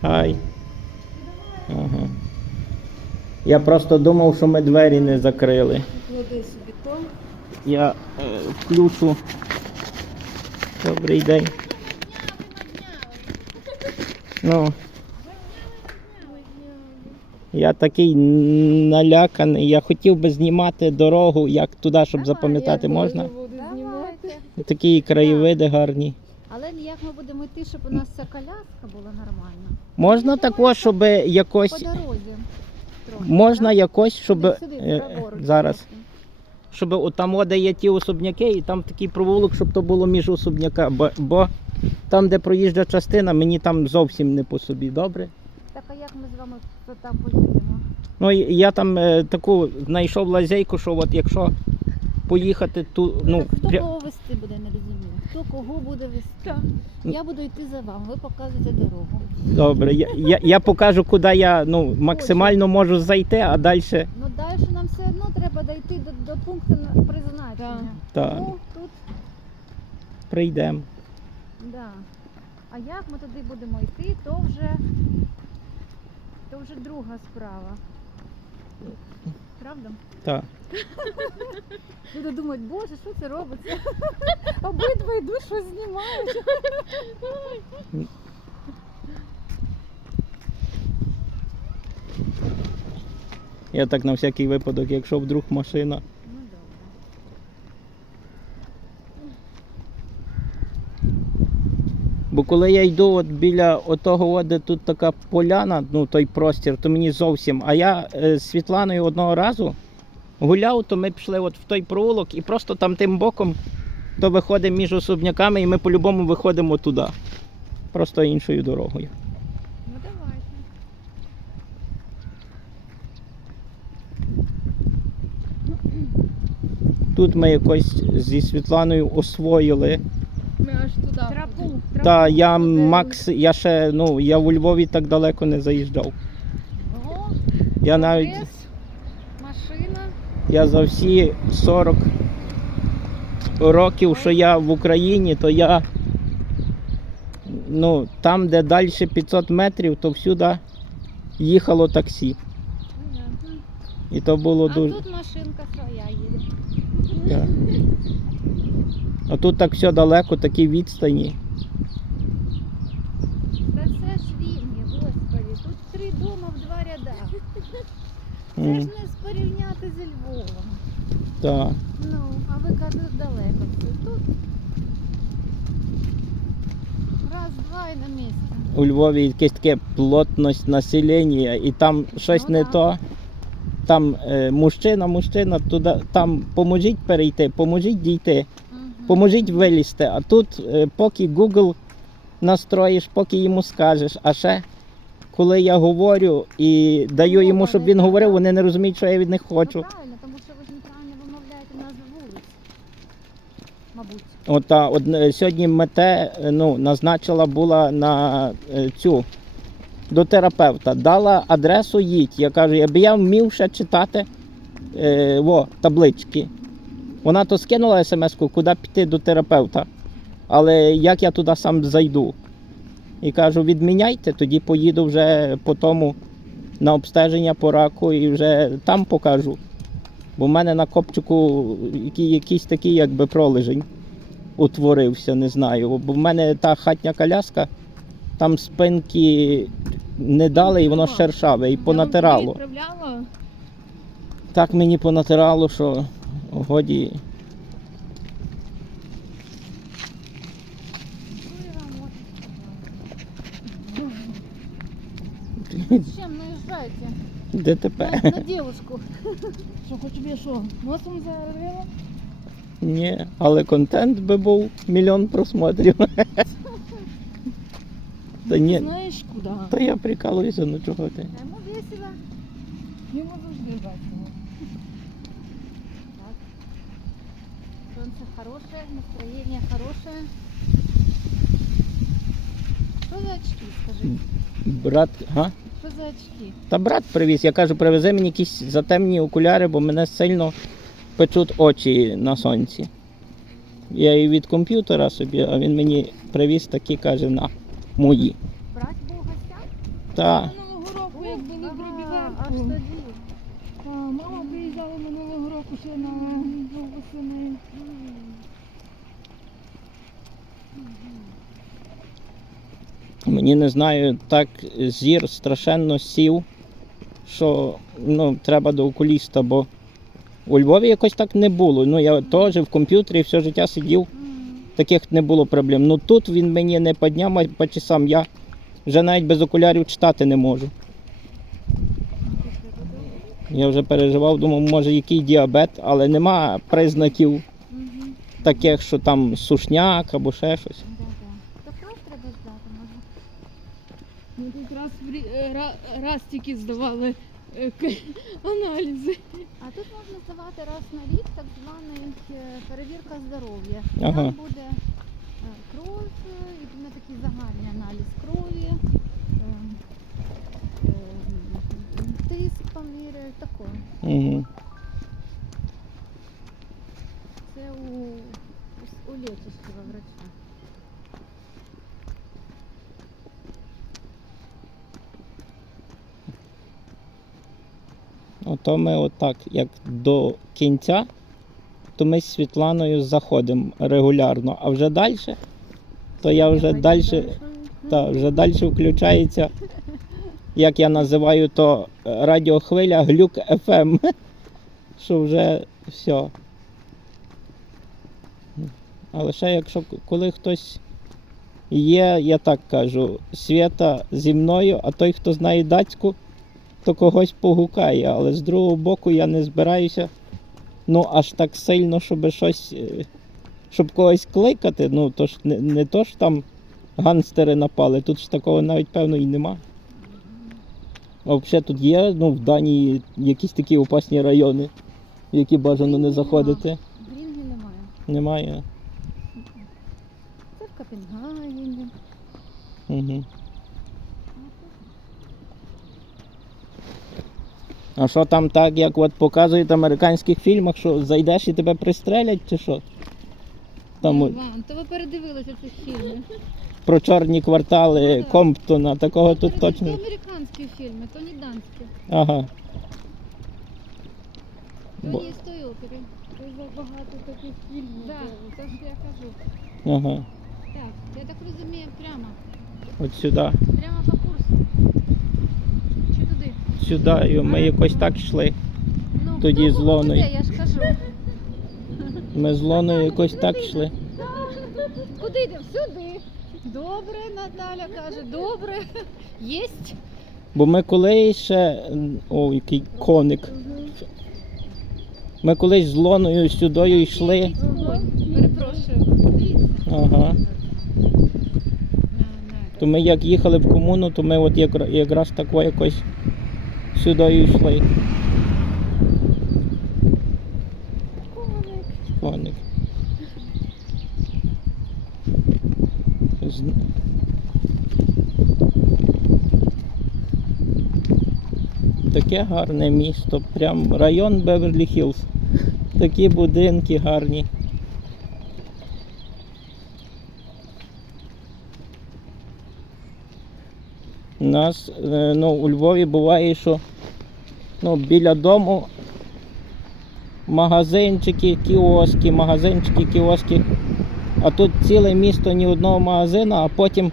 Хай. Ага. Я просто думав, що ми двері не закрили. Клади собі то. Я е, включу. Добрий день. Ну. Я такий наляканий. Я хотів би знімати дорогу, як туди, щоб запам'ятати можна. Такі краєвиди гарні. Але як ми будемо йти, щоб у нас ця коляска була нормальна? Можна також, щоб якось. По дорозі. трохи, Можна так? якось, щоб. Сюди, сюди, е, праворуч зараз. трошки. Щоб там де є ті особняки, і там такий провулок, щоб то було між особняка. Бо, бо там, де проїжджа частина, мені там зовсім не по собі. Добре? Так а як ми з вами то там поїдемо? Ну і я там е, таку знайшов лазейку, що от якщо поїхати ту, ну, хто пря... кого вести. Хто кого буде вести? Я буду йти за вами, ви показуєте дорогу. добре. Я, я, я покажу, куди я ну, максимально можу зайти, а далі Ну далі нам все одно треба дійти до, до пункту на- призначення. Так. Ну, тут, прийдемо. да. А як ми туди будемо йти, то вже, то вже друга справа. Правда? Так. Буду думати, боже, що це робиться? Обидва йдуть, щось знімають. Я так на всякий випадок, якщо вдруг машина. Ну добре. Бо коли я йду от біля отого, от, де тут така поляна, ну той простір, то мені зовсім. А я е, з Світланою одного разу гуляв, то ми пішли от в той провулок і просто там тим боком то виходимо між особняками, і ми по-любому виходимо туди. Просто іншою дорогою. Ну давайте. Тут ми якось зі Світланою освоїли. Ми аж туди. Та я. Макс, я ще ну я у Львові так далеко не заїжджав. О, Я навіть прогрес, машина. я за всі 40 років, що я в Україні, то я ну там, де далі 500 метрів, то всюди їхало таксі. І то було А дуже. тут машинка своя їде. Так. А тут так все далеко, такі відстані. Та це ж Рівні, господи. Тут три дома в два ряда. Це ж не порівняти зі Львовом. Так. Ну, а ви кажете далеко. Тут раз, два і на місці. У Львові якась таке плотність населення, і там щось Ну не да. то. Там е, мужчина, мужчина, туди, там поможіть перейти, поможіть дійти, Мгм. поможіть вилізти. А тут, е, поки Google настроїш, поки йому скажеш, а ще коли я говорю і даю йому, щоб він говорив, вони не розуміють, що я від них Ну, хочу. правильно, тому що ви ж неправильно вимовляєте назви вулиць. Мабуть. От, а, е, сьогодні мете е, ну, назначила була на е, цю до терапевта, дала адресу їдь. Я кажу, я би я вмів ще читати е, во, таблички. Вона то скинула смс-ку, куди піти до терапевта. Але як я туди сам зайду? І кажу, відміняйте, тоді поїду вже по тому на обстеження по раку і вже там покажу. Бо в мене на копчику якийсь такий якби пролежень утворився, не знаю. Бо в мене та хатня коляска, там спинки не дали і воно шершаве, і понатирало. Так мені понатирало, що годі. Ну і вам чим наїжджайте? ДТП. На, на девушку. Що, хоч тобі що? Носом зарвела? Ні, але контент би був мільйон просмотрів. Та ні, Знаєш куди? та я прикалуюся, ну чого ти. Йому весело. Йому завжди весело. Так. Солнце хорошее, настроение хорошее. Что за очки, скажи? Брат, га? Что за очки? Та брат привіз, я кажу, привези мені якісь затемні окуляри, бо мене сильно печуть очі на сонці. Я і від комп'ютера собі, а він мені привіз такі, каже, на мої. Брать был в гостях? Та. Минулого року, як були Ага, дробіверку. аж тоді. Та, Мама приїжджала минулого року ще на восени. Мені не знаю, так зір страшенно сів, що ну, треба до окуліста, бо у Львові якось так не було. Ну, я теж в комп'ютері все життя сидів, таких не було проблем. Ну тут він мені не підняв а по часам. Я вже навіть без окулярів читати не можу. Я вже переживав, думав, може який діабет, але нема признаків таких, що там сушняк або ще щось. Да-да. То кров треба здати, може. Ми тут раз, в рі- е, ра- раз тільки здавали е, аналізи. А тут можна здавати раз на рік так званий е, перевірка здоров'я. Ага. Там буде кров, і на такий загальний аналіз крові, е, е, тиск поміряють, такое. Угу. Це у, у, с- у лечащего врача. Ото ми отак, як до кінця, то ми з Світланою заходимо регулярно, а вже далі, то я вже далі, та, вже далі включається, як я називаю то е, радіохвиля глюк FM, що вже все. Але ще якщо коли хтось є, я так кажу, свята зі мною, а той, хто знає датську, то когось погукає, але з другого боку я не збираюся ну аж так сильно, щоб щось, е, щоб когось кликати. Ну то ж не, не то ж там ганстери напали, тут ж такого навіть певно і нема. А взагалі тут є ну, в Данії якісь такі опасні райони, в які бажано не заходити. В немає. Немає. Це в Копенгагені. Угу. А що там так, як от показують в американських фільмах, що зайдеш і тебе пристрелять, чи що? Там от Іван, то ви передивилися ці фільми. про чорні квартали Ну. Комптона, такого тут точно. То американські фільми, то не данські. Ага. То Бо- є з тої опери. Тут багато таких фільмів. Так, це ж я кажу. Ага. Так, я так розумію, прямо. От сюди. Прямо по курсу. Сюди. Ми якось так йшли. Ну, Тоді хто з Лоною. я ж кажу. Ми з Лоною якось так йшли. Куди йдемо? Сюди. Добре, Наталя каже, добре. Єсть. Бо ми колись ще. О, який коник. Ми колись з Лоною сюди йшли. Перепрошую. Ага. То ми як їхали в комуну, то ми от якра- якраз тако якось сюди йшли. Коник. З- Таке гарне місто, прям район Беверлі Хіллз. Такі будинки гарні. У нас е, ну, у Львові буває, що ну, біля дому магазинчики, кіоски, магазинчики, кіоски. А тут ціле місто ні одного магазину, а потім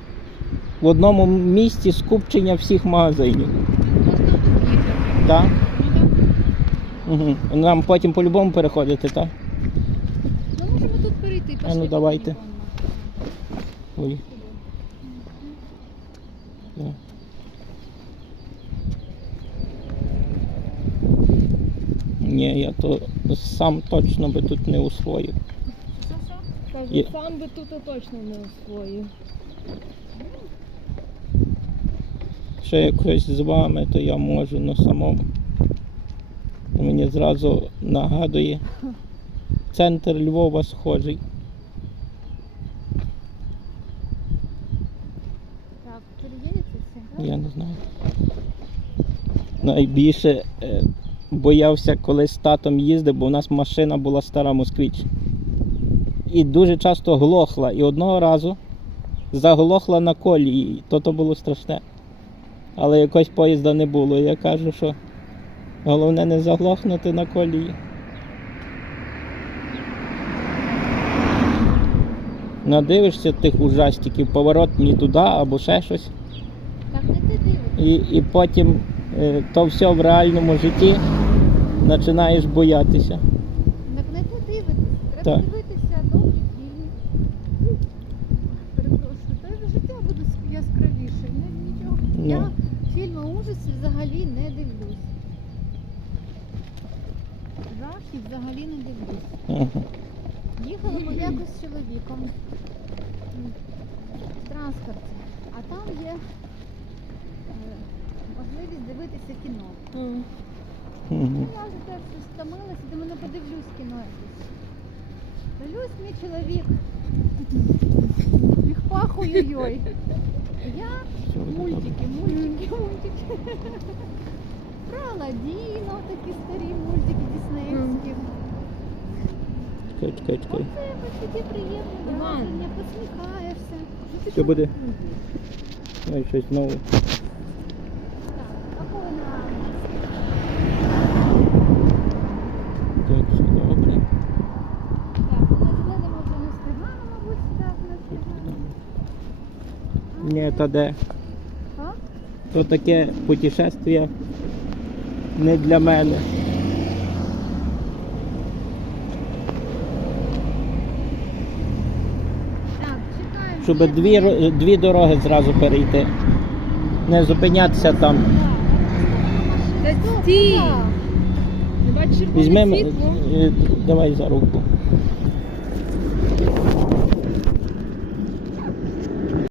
в одному місці скупчення всіх магазинів. Так? Угу. Нам потім по-любому переходити, так? Ну можемо тут перейти. А ну, давайте. Ой. Да. Ні, я то сам точно би тут не усвоїв. Кажу, Є. сам би тут точно не освоїв. Ще якось з вами, то я можу на самому. Мені зразу нагадує. Центр Львова схожий. Так, переїдете всі? Я не знаю. Найбільше е, боявся, коли з татом їздив, бо у нас машина була стара москвич. І дуже часто глохла. І одного разу заглохла на колії. То то було страшне. Але якось поїзда не було. Я кажу, що головне не заглохнути на колії. Надивишся тих ужастиків, поворот не туди або ще щось. Так не ти. І, і потім е, то все в реальному житті починаєш боятися. Так не ти дивитися. Треба Так. дивитися добрі фільми. Перепрошую, життя буде яскравіше. Нічого. Ну. Я фільми ужасів взагалі не дивлюсь. Жахів взагалі не дивлюсь. Ага. Їхали ми якось з чоловіком в транспорті, а там є е, можливість дивитися кіно. Я вже теж стомилася, думаю, не подивлюсь кіно якесь. Дивлюсь, мій чоловік. Їх пахую йой. Я мультики, мультики, мультики. Про Аладдіна, такі старі мультики диснеївські. Чекай, чекай, чекай. Це якось такі приємні Іван. враження, посміхаєшся. Що буде? Ой, щось знову. Так, а коли на Так, все добре. Так, на зеленому вже не встигала, мабуть, так, не встигала. Ні, та де? А? То таке путешествие не для мене. Так, чекаємо. Щоб дві, дві дороги зразу перейти. Не зупинятися там. Та стій! бачиш червоне Візьмемо, світло? е, давай за руку.